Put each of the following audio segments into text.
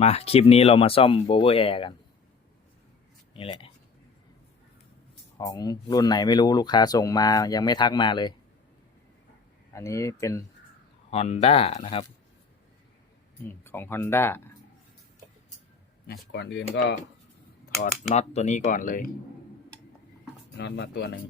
มาคลิปนี้เรามาซ่อมโบเวอร์แอร์กัน นี่แหละ ของรุ่นไหนไม่รู้ลูกค้าส่งมายังไม่ทักมาเลย อันนี้เป็น Honda นะครับของ Honda ก่อนอื่นก็ถอดน็อตตัวนี้ก่อนเลยน็อตมาตัวหนึ่ง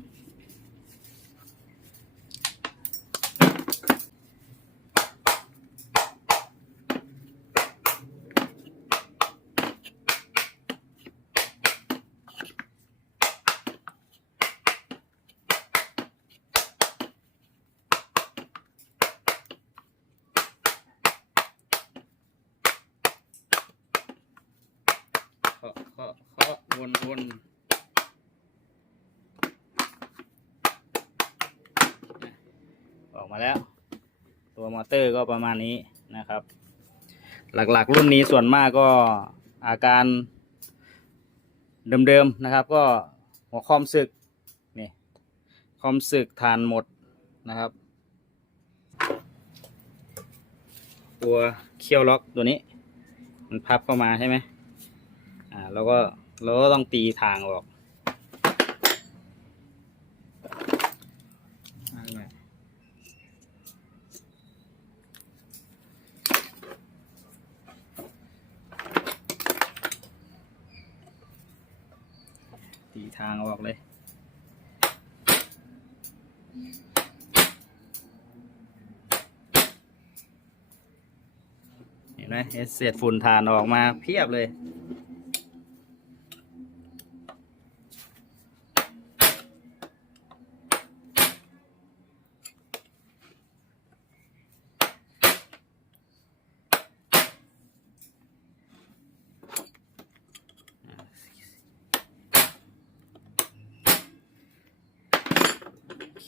เคาะเคาะเคาะ วนวนออกมาแล้ว ตัวมอเตอร์ก็ประมาณนี้นะครับ หลักๆ รุ่นนี้ส่วนมากก็อาการเดิมๆนะครับ ก็หัวคอมสึกนี่คอมสึกทานหมดนะครับ ตัวเคี่ยวล็อกตัวนี้ มันพับเข้ามาใช่ไหมอ่าเราก็ เราก็ต้องตีทางออกตีทางออกเลยเห็นไหมเศษฝุ่นฐานออกมาเพียบเลย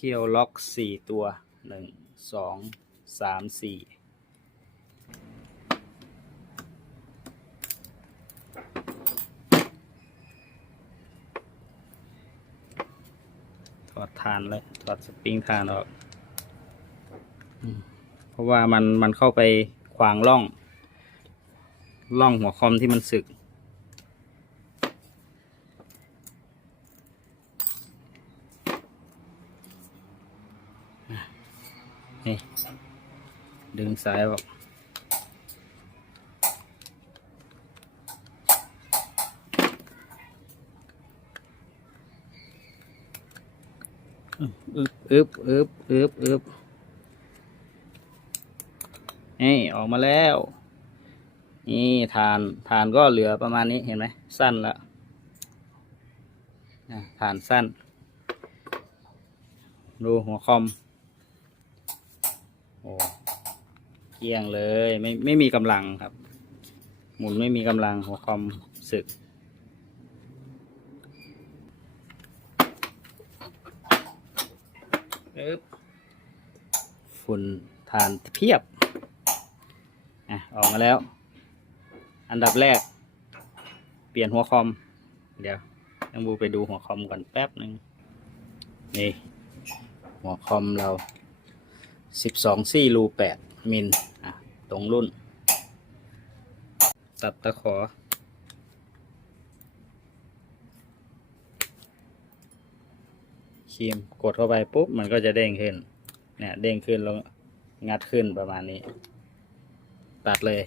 คียวล็อกสี่ตัวหนึ่งสองสามสี่ถอดทานเลยถอดสปริงทานออกเพราะว่ามันมันเข้าไปขวางร่อง ร่องหัวคอมที่มันสึก นี่ ดึงสายออกอึบอึบอึบอึบอึบนี่ออกมาแล้ว นี่ฐานฐานก็เหลือประมาณนี้เห็นไหมสั้นแล้วอะฐานสั้น ดูหัวคอม โอ้เกี้ยงเลยไม่ไม่มีกำลังครับ หมุนไม่มีกำลังหัวคอมสึกปึ๊บฝุ่นทานเพียบ อะ ออกมาแล้ว อันดับแรก เปลี่ยนหัวคอม เดี๋ยวต้องบูไปดูหัวคอมก่อนแป๊บหนึ่งนี่ หัวคอมเรา สิบสองซี่รูแปดมิลตรงรุ่น ตัดตะขอ ครีมกดเข้าไปปุ๊บ มันก็จะเด้งขึ้น เนี่ย เด้งขึ้นแล้ว งัดขึ้นประมาณนี้ ตัดเลย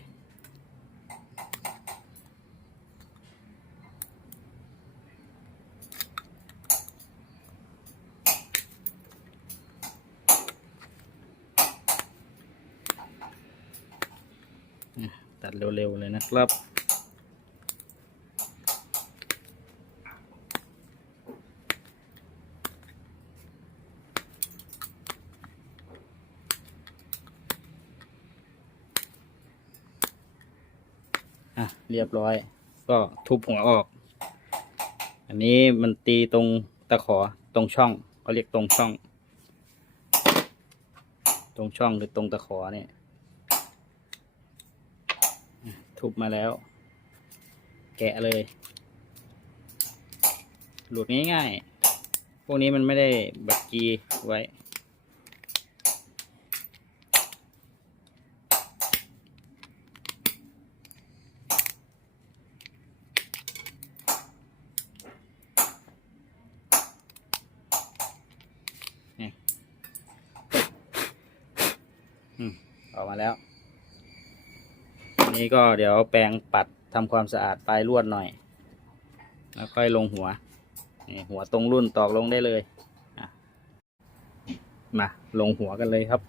ตัดเร็วๆเลยนะครับอะเรียบร้อย ก็ทุบหัวออก อันนี้มันตีตรงตะขอตรงช่องเขาเรียกตรงช่อง ตรงช่องหรือตรงตะขอเนี่ย ทุบมาแล้ว แกะเลย หลุดง่ายๆ พวกนี้มันไม่ได้บัดกีไว้ ออกมาแล้ว นี้ก็เดี๋ยวแปรงปัดทำความสะอาดปลายลวดหน่อย แล้วค่อยลงหัวนี่หัวตรงรุ่นตอกลงได้เลยมาลงหัวกันเลยครับ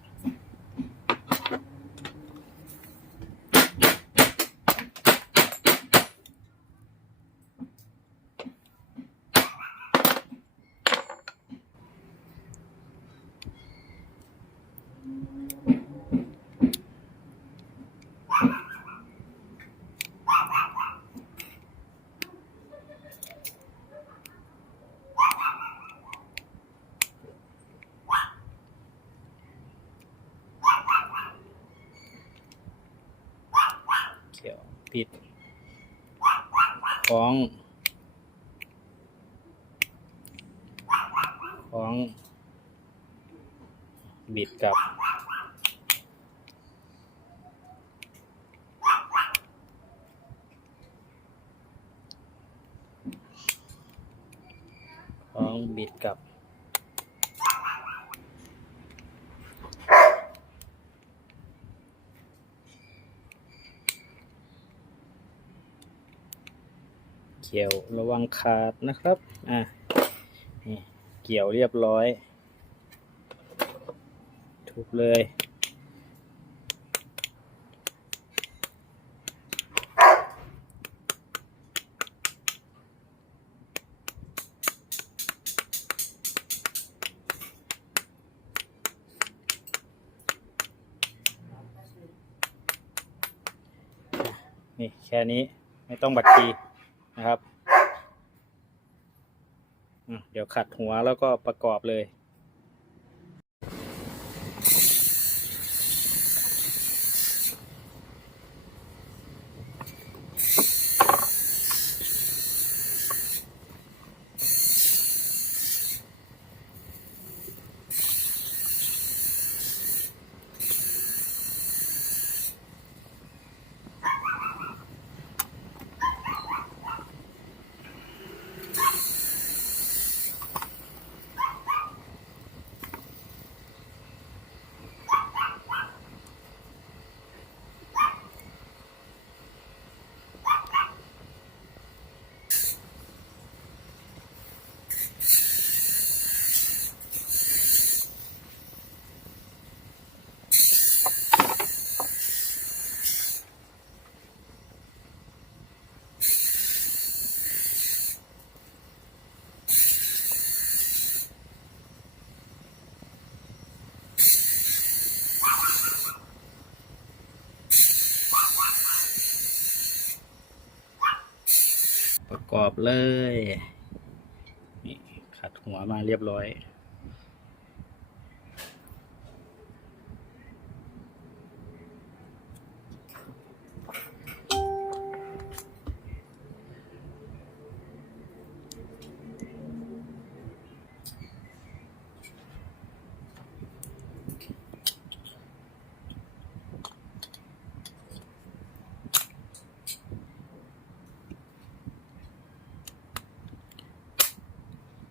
ขียวปิดคล้องคล้องบิดกับคล้องบิดกับ เกี่ยวระวังขาดนะครับ อะนี่เกี่ยวเรียบร้อย ทุบเลยนี่แค่นี้ไม่ต้องบักที นะครับ เดี๋ยวขัดหัวแล้วก็ประกอบเลย ประกอบ เลยนี่ขัดหัวมาเรียบร้อย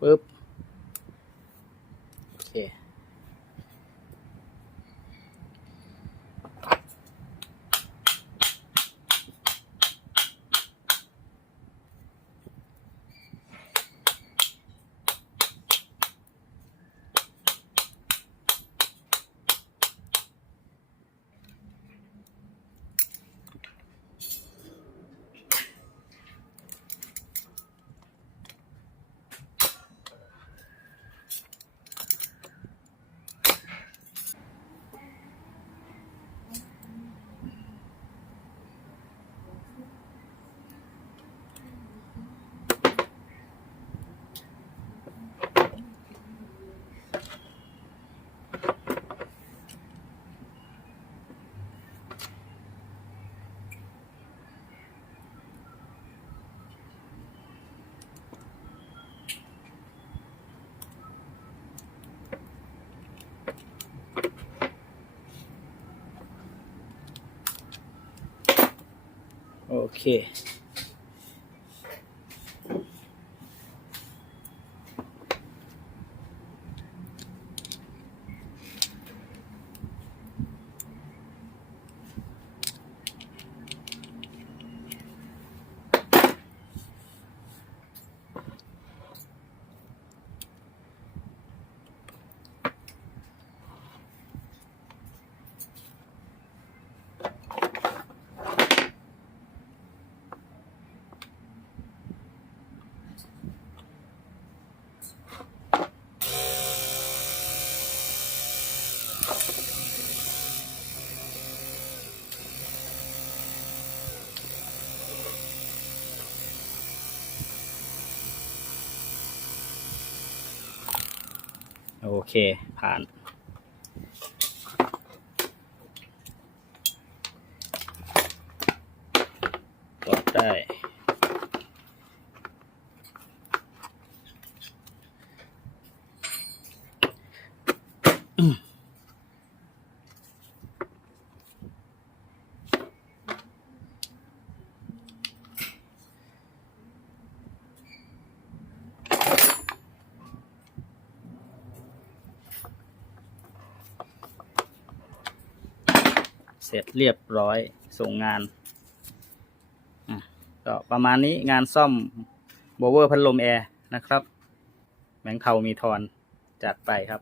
ปุ๊บ โอเค โเค ผ่าน กดได้ เสร็จเรียบร้อยส่งงานอะก็ประมาณนี้งานซ่อมโบเวอร์พัดลมแอร์นะครับแมงเทามีทอนจัดไปครับ